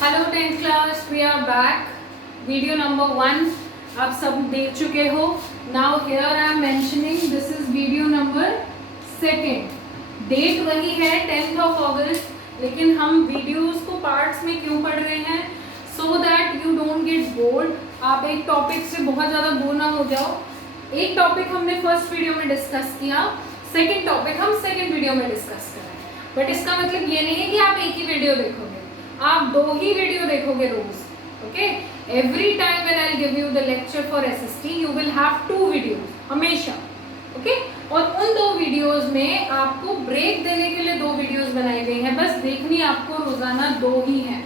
Hello 10th class, we are back. Video number 1 आप सब देख चुके हो। Now here I am mentioning this is video number 2। Date वही है 10th ऑफ अगस्त, लेकिन हम वीडियोस को पार्ट्स में क्यों पढ़ रहे हैं? So that you don't get bored. आप एक टॉपिक से बहुत ज़्यादा बोर ना हो जाओ। एक टॉपिक हमने फर्स्ट वीडियो में डिस्कस किया, सेकेंड टॉपिक हम सेकेंड वीडियो में डिस्कस करें। बट इसका मतलब ये नहीं है कि आप एक ही वीडियो देखोगे, आप 2 ही वीडियो देखोगे रोज। Okay, every time when I give you the lecture for SST you will have 2 videos हमेशा। ओके, और उन 2 वीडियोस में आपको ब्रेक देने के लिए 2 वीडियोस बनाई गई हैं। बस देखनी आपको रोजाना 2 ही है।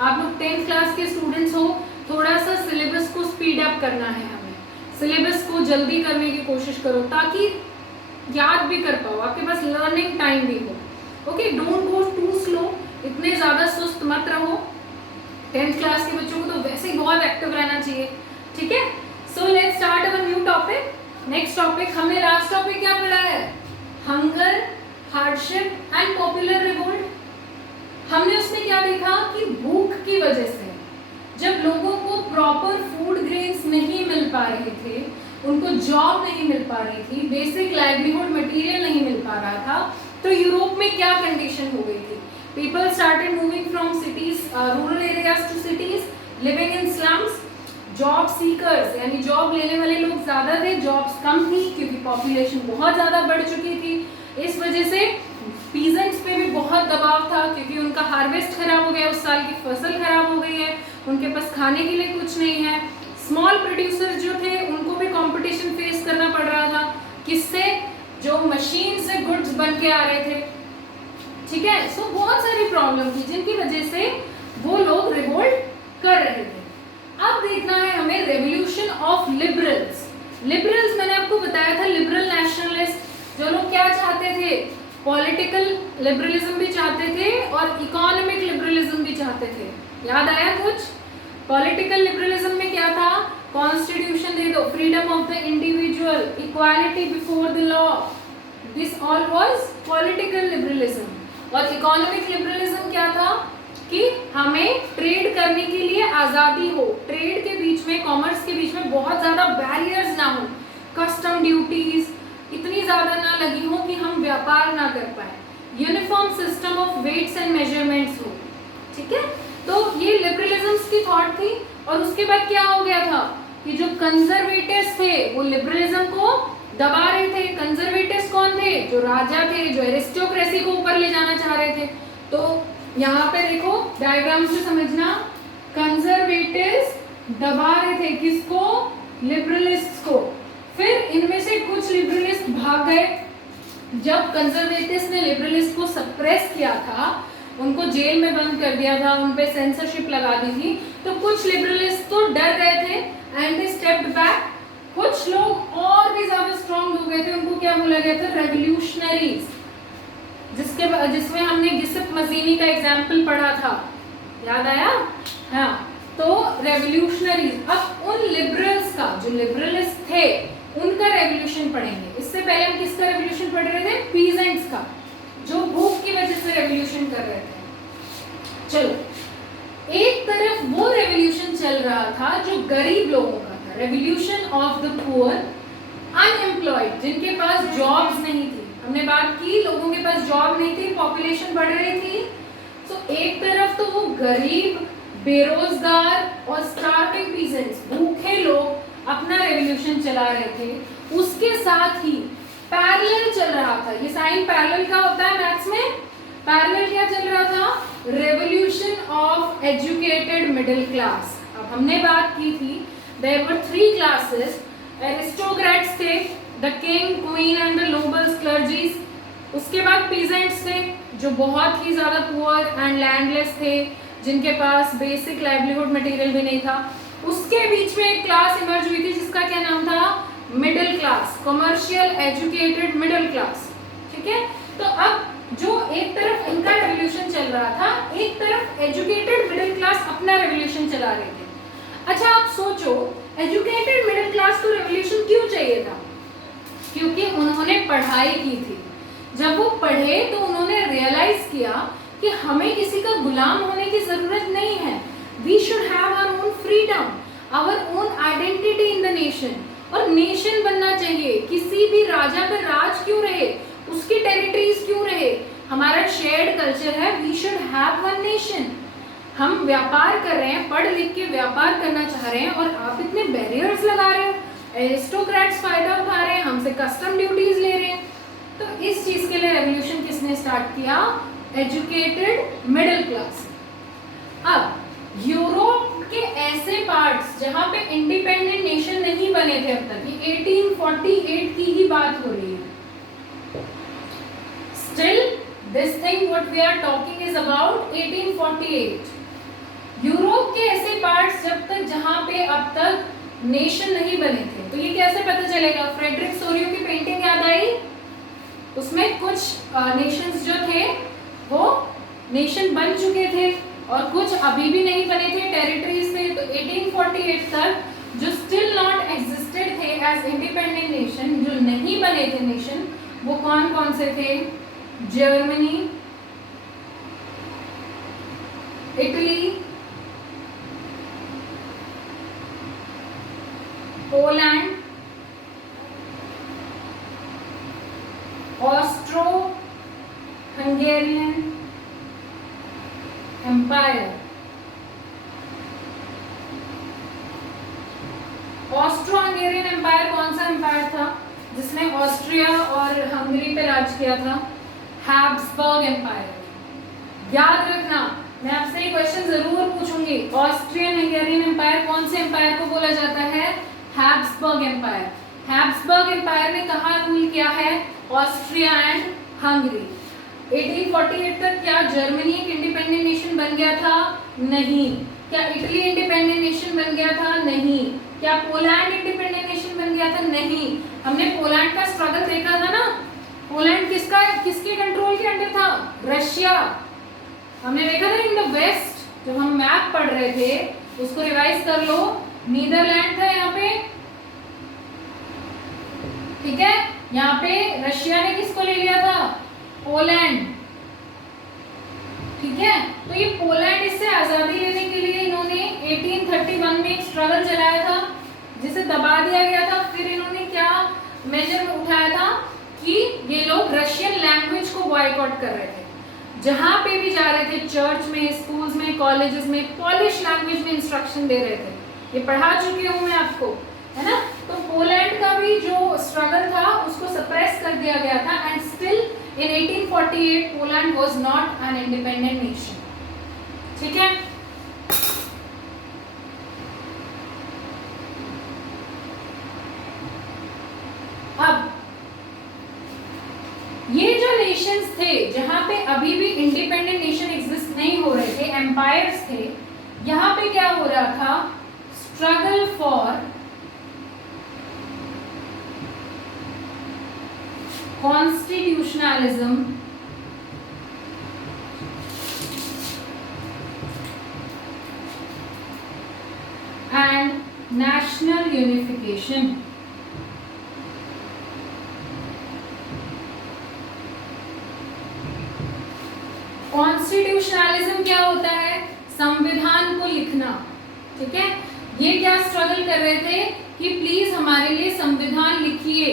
आप लोग 10th क्लास के स्टूडेंट्स हो, थोड़ा सा सिलेबस को स्पीड अप करना है। हमें सिलेबस को जल्दी करने की कोशिश करो ताकि याद भी कर पाओ, आपके पास लर्निंग टाइम भी हो। Okay, don't go too slow, इतने ज़्यादा सुस्त मत रहो। 10th क्लास के बच्चों को तो वैसे ही बहुत एक्टिव रहना चाहिए। ठीक है, so let's start our new topic. Next topic, हमने लास्ट टॉपिक क्या पढ़ा है? Hunger, hardship and popular revolt. हमने उसमें क्या देखा कि भूख की वजह से जब लोगों को प्रॉपर फूड ग्रेन्स नहीं मिल पा रहे थे, उनको जॉब नहीं मिल पा रही थी, बेसिक लाइवलीहुड मटेरियल नहीं मिल पा रहा था, तो यूरोप में क्या कंडीशन हो गई थी? People started moving from cities, rural areas to cities, living in slums. Job seekers यानी जॉब लेने वाले लोग ज़्यादा थे, जॉब्स कम थी क्योंकि पॉपुलेशन बहुत ज़्यादा बढ़ चुकी थी। इस वजह से पीजेंट्स पे भी बहुत दबाव था क्योंकि उनका हार्वेस्ट खराब हो गया, उस साल की फसल खराब हो गई है, उनके पास खाने के लिए कुछ नहीं है। स्मॉल प्रोड्यूसर्स जो थे उनको भी कंपटीशन फेस करना पड़ रहा था। किससे? जो मशीन से गुड्स बन के आ रहे थे। ठीक है, सो बहुत सारी प्रॉब्लम थी जिनकी वजह से वो लोग रिवोल्ट कर रहे थे। अब देखना है हमें रेवोल्यूशन ऑफ लिबरल्स। लिबरल्स मैंने आपको बताया था, लिबरल नेशनलिस्ट, जो लोग क्या चाहते थे? पॉलिटिकल लिबरलिज्म भी चाहते थे और इकोनॉमिक लिबरलिज्म भी चाहते थे। याद आया कुछ? पॉलिटिकल लिबरलिज्म में क्या था? कॉन्स्टिट्यूशन दे दो, freedom of the individual, equality before the law, this all was political liberalism. और इकोनॉमिक लिबरलिज्म क्या था कि हमें ट्रेड करने के लिए आज़ादी हो, ट्रेड के बीच में, कॉमर्स के बीच में बहुत ज़्यादा बैरियर्स ना हो, कस्टम ड्यूटीज इतनी ज़्यादा ना लगी हो कि हम व्यापार ना कर पाए, uniform system of weights and measurements हो। ठीक है, तो ये लिबरलिज्म की थॉट थी। और उसके बाद क्या हो गया था कि जो कंजर्वेटिव्स थे वो लिबरलिज्म को दबा रहे थे। कंजर्वेटिव्स कौन थे? जो राजा थे, जो एरिस्टोक्रेसी को ऊपर ले जाना चाह रहे थे। तो यहाँ पे देखो डायग्राम से समझना, कंजर्वेटिव्स दबा रहे थे किसको? लिबरलिस्ट्स को। फिर इनमें से कुछ लिबरलिस्ट भाग गए। जब कंजर्वेटिव्स ने लिबरलिस्ट को सप्रेस किया था, उनको जेल में बंद कर दिया था, उन पे सेंसरशिप लगा दी थी, तो कुछ लिबरलिस्ट तो डर गए थे एंड दे स्टेप्ड बैक। कुछ लोग और भी ज्यादा स्ट्रॉन्ग हो गए थे, उनको क्या बोला गया था? रेवोल्यूशनरीज, जिसमें हमने गिसिप मजीनी का एग्जाम्पल पढ़ा था। याद आया? हाँ, तो रेवोल्यूशनरीज। अब उन लिबरल्स का, जो लिबरलिस्ट थे, उनका रेवोल्यूशन पढ़ेंगे। इससे पहले हम किसका रेवोल्यूशन पढ़ रहे थे? पीजेंट्स का, जो भूख की वजह से रेवोल्यूशन कर रहे थे। चलो, एक तरफ वो रेवोल्यूशन चल रहा था जो गरीब लोगों का था, revolution of the poor, unemployed, जिनके पास जॉब्स नहीं थी। हमने बात की, लोगों के पास जॉब नहीं थी, पॉपुलेशन बढ़ रही थी। तो एक तरफ तो वो गरीब, बेरोजगार और स्टार्विंग पीजेंट्स, भूखे लोग अपना रेवोल्यूशन चला रहे थे। उसके साथ ही पैरेलल चल रहा था, ये साइन पैरेलल का होता है मैथ्स में। पैरेलल क्या चल रहा था? Revolution of educated middle class. अब हमने बात की थी, देयर वर 3 क्लासेस। एरिस्टोक्रेट्स थे, the king, queen and the nobles, clergies. उसके बाद पीजेंट्स थे, जो बहुत ही ज़्यादा पुअर एंड लैंडलेस थे, जिनके पास बेसिक लाइवलीहुड मटेरियल भी नहीं था। उसके बीच में एक क्लास इमर्ज हुई थी जिसका क्या नाम था? Middle class, commercial educated middle class. ठीक है, तो अब जो एक तरफ इनका रेवोल्यूशन चल रहा था, एक तरफ एजुकेटेड मिडिल क्लास अपना रेवोल्यूशन चला रहे थे। अच्छा, आप सोचो, एजुकेटेड मिडिल क्लास को रेवोल्यूशन क्यों चाहिए था? क्योंकि उन्होंने पढ़ाई की थी। जब वो पढ़े तो उन्होंने रियलाइज किया कि हमें किसी का गुलाम होने की जरूरत नहीं है. We should have our own freedom, our own identity in the nation. और नेशन बनना चाहिए. किसी भी राजा का राज क्यों रहे, उसकी टेरिटरीज क्यों रहे, हमारा शेयर्ड कल्चर है. We should have one nation. हम व्यापार कर रहे हैं, पढ़ लिख के व्यापार करना चाह रहे हैं और आप इतने बैरियर्स लगा रहे हो. एरिस्टोक्रेट्स फायदा उठा रहे हैं, हमसे कस्टम ड्यूटीज ले रहे हैं. तो इस चीज के लिए रेवोल्यूशन किसने स्टार्ट किया? Educated middle class. अब यूरोप के ऐसे पार्ट्स जहां पे इंडिपेंडेंट नेशन नहीं बने थे अब तक, ये 1848 की ही बात हो रही है. Still this thing what we are talking is about 1848. Europe के ऐसे पार्ट्स जब तक जहां पे अब तक नेशन नहीं बने थे. तो ये कैसे पता चलेगा? फ्रेडरिक सोरियो की पेंटिंग याद आई, उसमें कुछ नेशंस जो थे वो नेशन बन चुके थे और कुछ अभी भी नहीं बने थे, टेरिटरीज थे. तो 1848 तक जो स्टिल नॉट एग्जिस्टेड थे एज इंडिपेंडेंट नेशन, जो नहीं बने थे नेशन, वो कौन कौन से थे? Germany, Italy, Poland, Austro Hungarian empire. Austro Hungarian empire कौन सा एम्पायर था जिसने ऑस्ट्रिया और हंगरी पे राज किया था? Habsburg empire. याद रखना, मैं आपसे ये क्वेश्चन जरूर पूछूंगी. ऑस्ट्रियन हंगेरियन एम्पायर कौन से एम्पायर को बोला जाता है? Habsburg empire. हैब्सबर्ग एम्पायर ने कहाँ रूल किया है? Austria and Hungary. 1848 तक क्या जर्मनी एक इंडिपेंडेंट नेशन बन गया था? नहीं. क्या इटली इंडिपेंडेंट नेशन बन गया था? नहीं. क्या पोलैंड इंडिपेंडेंट नेशन बन गया था? नहीं. हमने पोलैंड का स्ट्रगल देखा था ना. पोलैंड किसके कंट्रोल के अंडर था? रशिया. हमने देखा था इन द वेस्ट, जब हम मैप पढ़ रहे थे, उसको रिवाइज कर लो. नीदरलैंड था यहाँ पे, ठीक है. यहाँ पे रशिया ने किसको ले लिया था? पोलैंड. ठीक है. तो ये पोलैंड, इससे आजादी लेने के लिए इन्होंने 1831 में एक स्ट्रगल चलाया था जिसे दबा दिया गया था. फिर इन्होंने क्या मेजर उठाया था कि ये लोग रशियन लैंग्वेज को बॉयकॉट कर रहे थे. जहां पे भी जा रहे थे, चर्च में, स्कूल्स में, कॉलेजेस में, पॉलिश लैंग्वेज में इंस्ट्रक्शन दे रहे थे. ये पढ़ा चुकी हूँ मैं आपको, है ना. तो पोलैंड का भी जो स्ट्रगल था उसको सप्रेस कर दिया गया था. And still in 1848 Poland was not an independent nation. ठीक है. अब ये जो नेशंस थे जहां पे अभी भी इंडिपेंडेंट नेशन एग्जिस्ट नहीं हो रहे थे, एम्पायर्स थे, यहां पे क्या हो रहा था? Struggle for constitutionalism and national unification. Constitutionalism क्या होता है? संविधान को लिखना. ठीक है. ये क्या स्ट्रगल कर रहे थे कि प्लीज हमारे लिए संविधान लिखिए,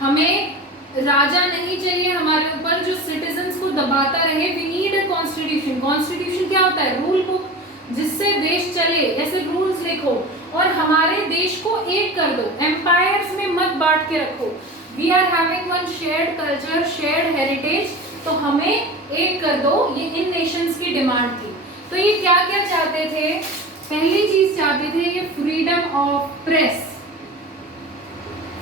हमें राजा नहीं चाहिए हमारे ऊपर जो सिटीजन्स को दबाता रहे. We need a constitution. Constitution क्या होता है? रूल बुक, जिससे देश चले. ऐसे रूल्स लिखो और हमारे देश को एक कर दो, एम्पायर्स में मत बांट के रखो. We are having one shared culture, shared heritage, तो हमें एक कर दो. ये इन नेशंस की डिमांड थी. तो ये क्या क्या चाहते थे? पहली चीज चाहते थे ये freedom of press.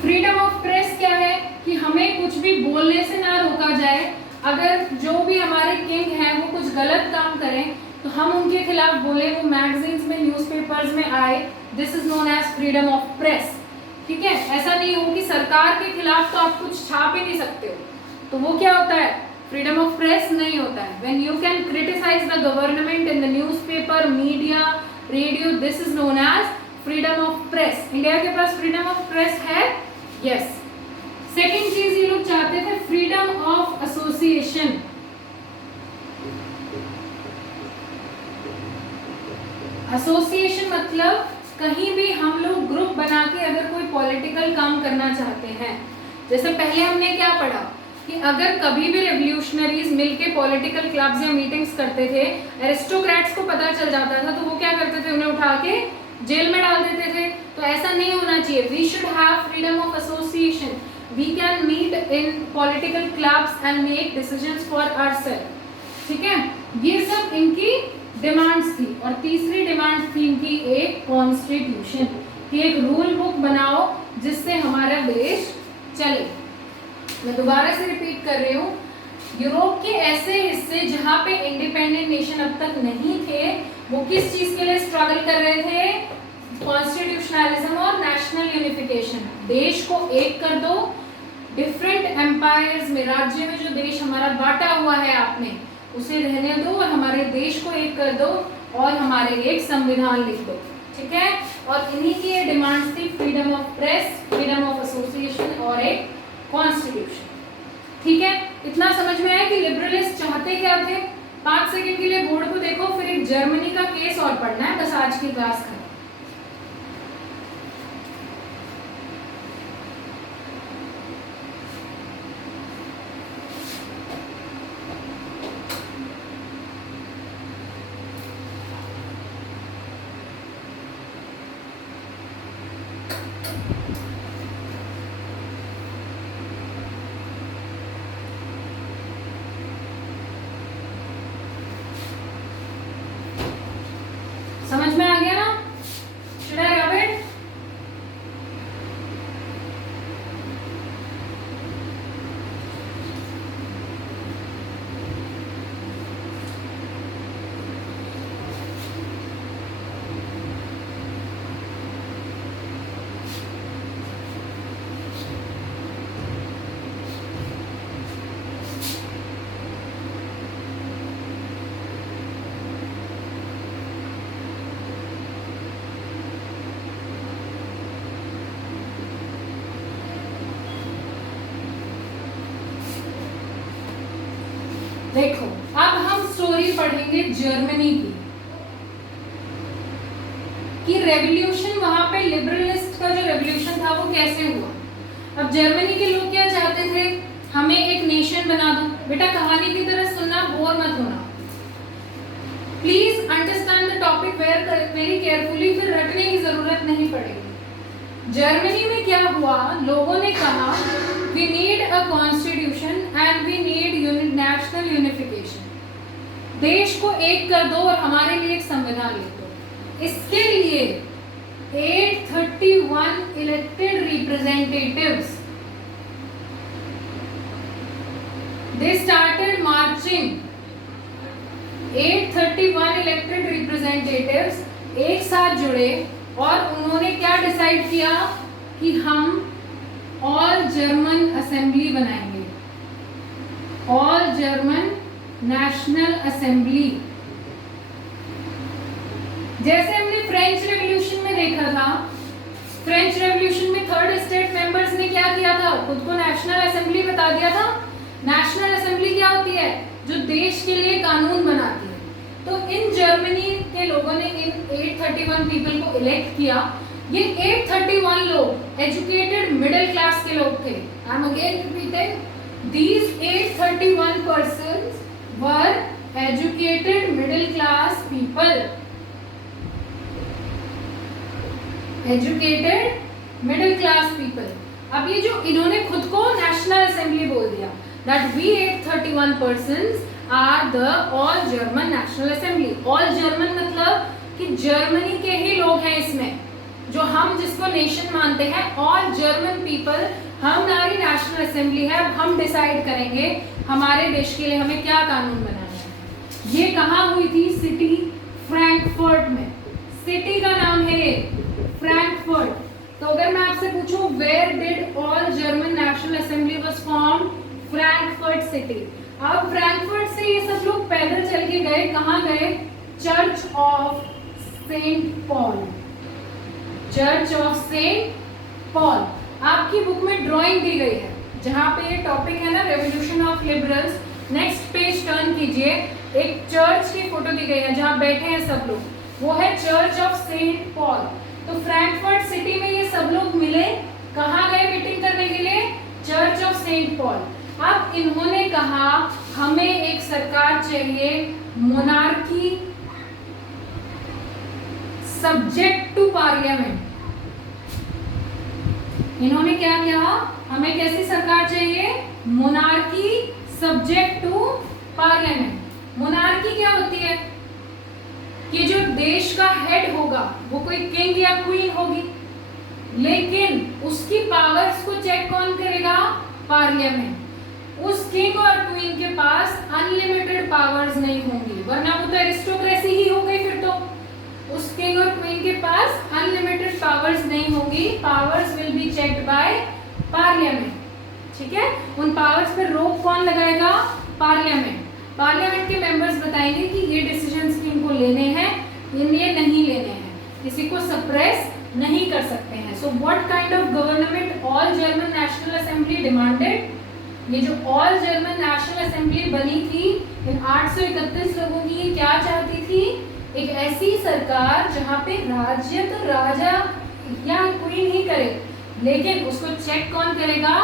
Freedom of press क्या है? कि हमें कुछ भी बोलने से ना रोका जाए. अगर जो भी हमारे किंग हैं वो कुछ गलत काम करें तो हम उनके खिलाफ बोले, वो मैगजीन्स में, न्यूज़पेपर्स में आए. This is known as freedom of press. ठीक है. ऐसा नहीं हो कि सरकार के खिलाफ तो आप कुछ छाप ही नहीं सकते हो, तो वो क्या होता है? फ्रीडम ऑफ प्रेस नहीं होता है. When you can criticise the government in the newspaper, media, radio, this is known as freedom of press. India के पास फ्रीडम ऑफ प्रेस है. यस. सेकेंड चीज ये लोग चाहते थे फ्रीडम ऑफ एसोसिएशन. एसोसिएशन मतलब कहीं भी हम लोग ग्रुप बना के अगर कोई पॉलिटिकल काम करना चाहते हैं, जैसे पहले हमने क्या पढ़ा कि अगर कभी भी रेवोल्यूशनरीज मिलके पॉलिटिकल क्लब्स या मीटिंग्स करते थे, एरिस्टोक्रेट्स को पता चल जाता था तो वो क्या करते थे, उन्हें उठा के जेल में डाल देते थे। तो ऐसा नहीं होना चाहिए। We should have freedom of association, we can meet in political clubs and make decisions for ourself. ठीक है, ये सब इनकी डिमांड्स थी। और तीसरी डिमांड थी इनकी एक कॉन्स्टिट्यूशन कि एक रूल बुक बनाओ जिससे हमारा देश चले। मैं दोबारा से रिपीट कर रही हूँ, यूरोप के ऐसे हिस्से जहाँ पे इंडिपेंडेंट नेशन अब तक नहीं थे, वो किस चीज के लिए स्ट्रगल कर रहे थे, कॉन्स्टिट्यूशनलिज्म और नेशनल यूनिफिकेशन। देश को एक कर दो, डिफरेंट एम्पायर्स में, राज्य में जो देश हमारा बांटा हुआ है आपने, उसे रहने दो और हमारे देश को एक कर दो और हमारे लिए एक संविधान लिख दो। ठीक है, और इन्हीं की ये डिमांड्स थी, freedom of press, freedom of association और एक कॉन्स्टिट्यूशन। ठीक है, इतना समझ में आया कि लिबरलिस्ट चाहते क्या थे। 5 सेकंड के लिए बोर्ड को देखो, फिर एक जर्मनी का केस और पढ़ना है, बस आज की क्लास खत्म। समझ में आ गया ना? Should I rub it? देखो, अब हम स्टोरी पढ़ेंगे जर्मनी की, कि रेवोल्यूशन वहां पे लिबरलिस्ट का जो रेवोल्यूशन था वो कैसे हुआ। अब जर्मनी के लोग क्या चाहते थे, हमें एक नेशन बना दो। बेटा कहानी की तरह सुनना, बोर मत होना, please understand the topic very carefully, फिर रटने की जरूरत नहीं पड़ेगी। जर्मनी में क्या हुआ, लोगों ने कहा we need a constitution and we need national unification, देश को एक कर दो और हमारे लिए एक संविधान लिख दो। इसके लिए 831 elected representatives, they started marching। 831 elected representatives एक साथ जुड़े और उन्होंने क्या डिसाइड किया कि हम ऑल जर्मन असेंबली बनाएंगे, ऑल जर्मन नेशनल असेंबली। जैसे हमने फ्रेंच रेवोल्यूशन में देखा था, फ्रेंच रेवोल्यूशन में थर्ड स्टेट मेंबर्स ने क्या किया था, खुद को नेशनल असेंबली बता दिया था। नेशनल असेंबली क्या होती है, जो देश के लिए कानून बनाती है। तो इन जर्मनी के लोगों ने इन 831 पीपल को इलेक्ट किया। ये 831 लोग एजुकेटेड मिडिल क्लास के लोग थे। I am again repeating, these 831 persons were educated middle class people, educated middle class people। अब ये जो इन्होंने खुद को नेशनल असेंबली बोल दिया, that we 831 persons are the all German national assembly। all German मतलब कि जर्मनी के ही लोग हैं इसमें, जो हम जिसको नेशन मानते हैं, ऑल जर्मन पीपल, हमारी नेशनल असेंबली है। अब हम डिसाइड करेंगे हमारे देश के लिए हमें क्या कानून बनाना है। ये कहाँ हुई थी, सिटी फ्रैंकफर्ट में। सिटी का नाम है ये फ्रैंकफर्ट। तो अगर मैं आपसे पूछूं where did all German national assembly was formed, Frankfurt city. अब फ्रैंकफर्ट से ये सब लोग पैदल चल के गए, कहाँ गए, church of Saint Paul, church of Saint Paul. आपकी बुक में ड्राइंग दी गई है जहाँ पे ये टॉपिक है ना, revolution of liberals. Next page turn कीजिए, एक चर्च की फोटो दी गई है जहाँ बैठे हैं सब लोग। वो है चर्च ऑफ सेंट पॉल। तो फ्रैंकफर्ट सिटी में ये सब लोग मिले, कहाँ गए मीटिंग करने के लिए? Church of Saint Paul. अब इन्होंने कहा हमें एक सरकार चाहिए मोनार्की सब्जेक्ट टू पार्लियामेंट। इन्होंने क्या कहा? हमें कैसी सरकार चाहिए? Monarchy subject to parliament. Monarchy क्या होती है? कि जो देश का हेड होगा वो कोई किंग या क्वीन होगी, लेकिन उसकी पावर्स को चेक कौन करेगा? पार्लियामेंट। उस किंग और क्वीन के पास अनलिमिटेड पावर्स नहीं होंगी, वरना वो तो एरिस्टोक्रेसी ही हो गई। फिर तो उस किंग और क्वीन के पास अनलिमिटेड पावर्स नहीं होंगी। Powers will be checked by parliament. ठीक है, उन पावर्स पर रोक कौन लगाएगा? पार्लियामेंट। पार्लियामेंट के मेंबर्स बताएंगे कि ये डिसीजंस इनको लेने हैं, ये नहीं लेने हैं, किसी को सप्रेस नहीं कर सकते हैं। So what kind of government all German national assembly demanded? ये जो ऑल जर्मन नेशनल असेंबली बनी थी, इन 831 लोगों की, ये क्या चाहती थी? एक ऐसी सरकार जहां पे राज्य तो राजा या क्वीन ही करे, लेकिन उसको चेक कौन करेगा?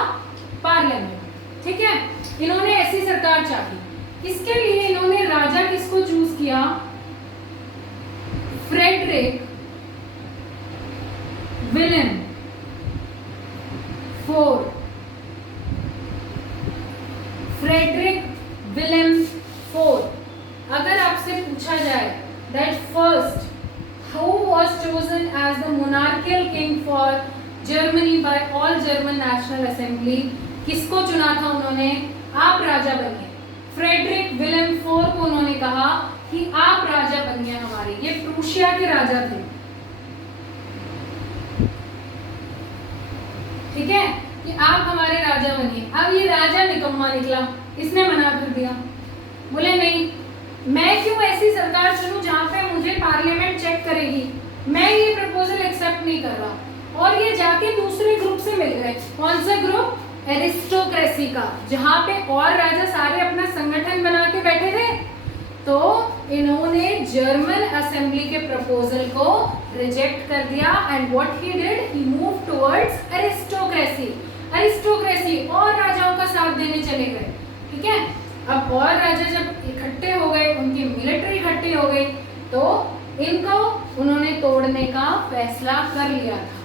पार्लियामेंट। ठीक है, इन्होंने ऐसी सरकार चाही। इसके लिए इन्होंने राजा किसको चूज किया? Frederick William IV। Frederick William IV। अगर आपसे पूछा जाए that first who was chosen as the monarchical king for Germany by all German National Assembly, किसको चुना था उन्होंने? आप राजा बनिए। फ्रेडरिक विलियम IV को उन्होंने कहा कि आप राजा बनिए हमारे। ये प्रूशिया के राजा थे। ठीक है, कि आप हमारे राजा बनिए। अब ये राजा निकम्मा निकला, इसने मना कर दिया, बोले नहीं, मैं क्यों ऐसी सरकार चुनूं जहां पे मुझे पार्लियामेंट चेक करेगी? मैं ये प्रपोजल एक्सेप्ट नहीं कर रहा। और ये जाके दूसरे ग्रुप से मिल गए। कौन सा ग्रुप? एरिस्टोक्रेसी का, जहां पे और राजा सारे अपना संगठन बना के बैठे थे। तो इन्होंने जर्मन असेंबली के प्रपोजल को रिजेक्ट कर दिया and what he did, he move towards aristocracy. Aristocracy और राजाओं का साथ देने चले गए। ठीक है, अब और राजा जब इकट्ठे हो गए, उनकी मिलिट्री इकट्ठी हो गई, तो इनको उन्होंने तोड़ने का फैसला कर लिया था।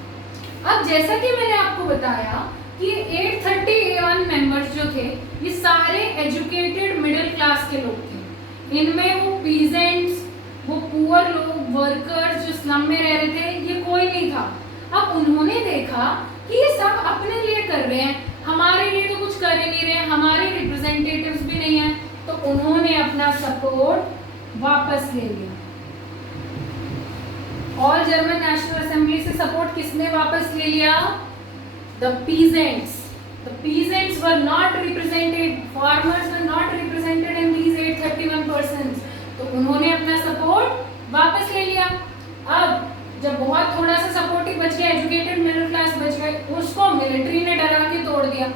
अब जैसा कि मैंने आपको बताया कि 831 मेंबर्स जो थे, ये सारे एजुकेटेड मिडिल क्लास के लोग थे। इनमें वो पीजेंट्स, वो पुअर लोग, वर्कर्स जो स्लम में रह रहे थे, ये कोई नहीं था। अब उन्होंने देखा कि ये सब अपने लिए कर रहे हैं, हमारे लिए तो कुछ कर ही नहीं रहे, हमारे रिप्रेजेंटेटिव्स भी नहीं है, तो उन्होंने अपना सपोर्ट वापस ले लिया। ऑल जर्मन नेशनल असेंबली से सपोर्ट किसने वापस ले लिया? The peasants. The peasants were not represented, farmers were not represented in these 831 persons, तो उन्होंने अपना सपोर्ट वापस ले लिया। अब जब बहुत थोड़ा सा सपोर्ट ही बच गया, एजुकेटेड मिडिल क्लास बच गए, उसको मिलिट्री ने डरा के तोड़ दिया।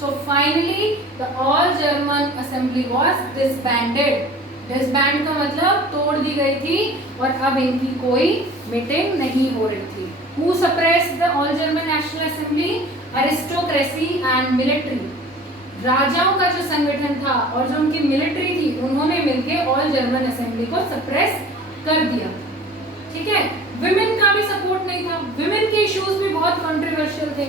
So finally the all German assembly was disbanded. Disband का मतलब तोड़ दी गई थी और अब इनकी कोई मीटिंग नहीं हो रही थी। Who suppressed the all German national assembly? Aristocracy and military. राजाओं का जो संगठन था और जो उनकी मिलिट्री थी, उन्होंने मिलकर ऑल जर्मन असेंबली को सप्रेस कर दिया। ठीक है, विमेन का भी सपोर्ट नहीं था। विमेन के इश्यूज भी बहुत कंट्रोवर्शियल थे।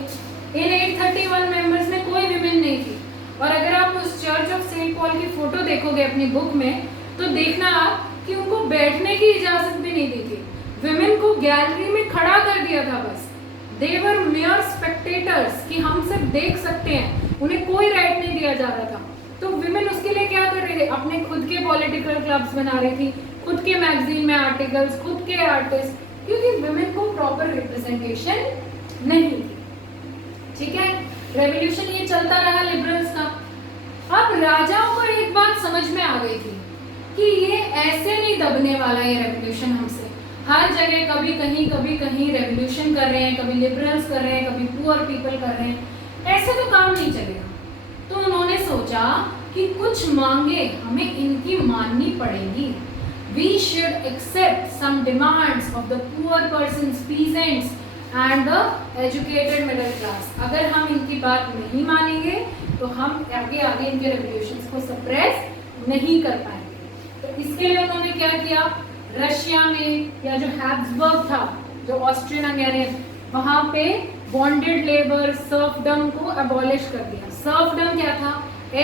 इन 831 मेंबर्स में कोई विमेन नहीं थी। और अगर आप उस चर्च ऑफ सेंट पॉल की फोटो देखोगे अपनी बुक में, तो देखना आप कि उनको बैठने की इजाजत भी नहीं दी थी। विमेन को गैलरी में खड़ा कर दिया था बस। दे वर मेयर स्पेक्टेटर्स, कि हम सिर्फ देख सकते हैं, उन्हें कोई राइट नहीं दिया जा रहा था। तो विमेन उसके लिए क्या कर रहे थे? अपने खुद के पॉलिटिकल क्लब्स बना रही थी, खुद के मैगजीन में आर्टिकल्स, खुद के आर्टिस्ट, क्योंकि विमेन को प्रॉपर रिप्रेजेंटेशन नहीं थी। ठीक है, रेवोल्यूशन ये चलता रहा लिबरल्स का। अब राजाओं को एक बात समझ में आ गई थी कि ये ऐसे नहीं दबने वाला ये रेवोल्यूशन हमसे। हर जगह कभी कहीं रेवोल्यूशन कर रहे हैं, कभी लिबरल्स कर रहे हैं, कभी पुअर पीपल कर रहे हैं, ऐसे तो काम नहीं चलेगा। तो उन्होंने सोचा कि कुछ मांगे हमें इनकी माननी पड़ेगी। we should accept some demands of the poor persons, peasants and the educated middle class. अगर हम इनकी बात नहीं मानेंगे तो हम आगे आगे इनके रेवोल्यूशंस को सप्रेस नहीं कर पाएंगे. तो इसके लिए उन्होंने क्या किया, रशिया में या जो हैब्सबर्ग था, जो ऑस्ट्रियन हंगेरियन, वहां पे बॉन्डेड लेबर सर्फडम को अबॉलिश कर दिया. सर्फडम क्या था,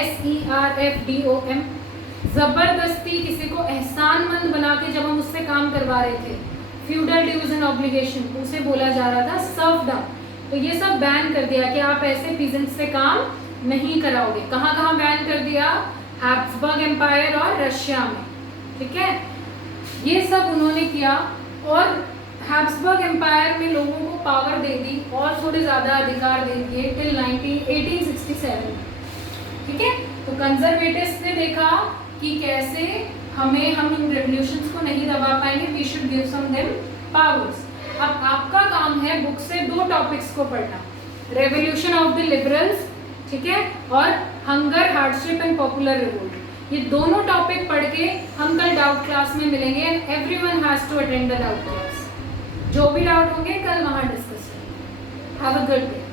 SERFDOM, जबरदस्ती किसी को एहसानमंद बना के जब हम उससे काम करवा रहे थे, फ्यूडल ड्यूज एंड ऑब्लिगेशन, उसे बोला जा रहा था सर्फडम. तो ये सब बैन कर दिया कि आप ऐसे पीजेंट से काम नहीं कराओगे. कहाँ कहाँ बैन कर दिया, हैब्सबर्ग एम्पायर और रशिया में. ठीक है, ये सब उन्होंने किया. और हैब्सबर्ग एम्पायर में लोगों को पावर दे दी और थोड़े ज़्यादा अधिकार दे दिए टिल 1867. ठीक है, तो कंजर्वेटिव्स ने देखा कि कैसे हम इन रेवोल्यूशंस को नहीं दबा पाएंगे, we should give some them powers. अब आपका काम है बुक से 2 टॉपिक्स को पढ़ना, रेवोल्यूशन ऑफ द लिबरल्स, ठीक है, और hunger, hardship and popular revolt. ये दोनों टॉपिक पढ़ के हम कल डाउट क्लास में मिलेंगे and everyone has to attend the doubt class. जो भी डाउट होंगे कल वहाँ डिस्कस करेंगे. Have a good day.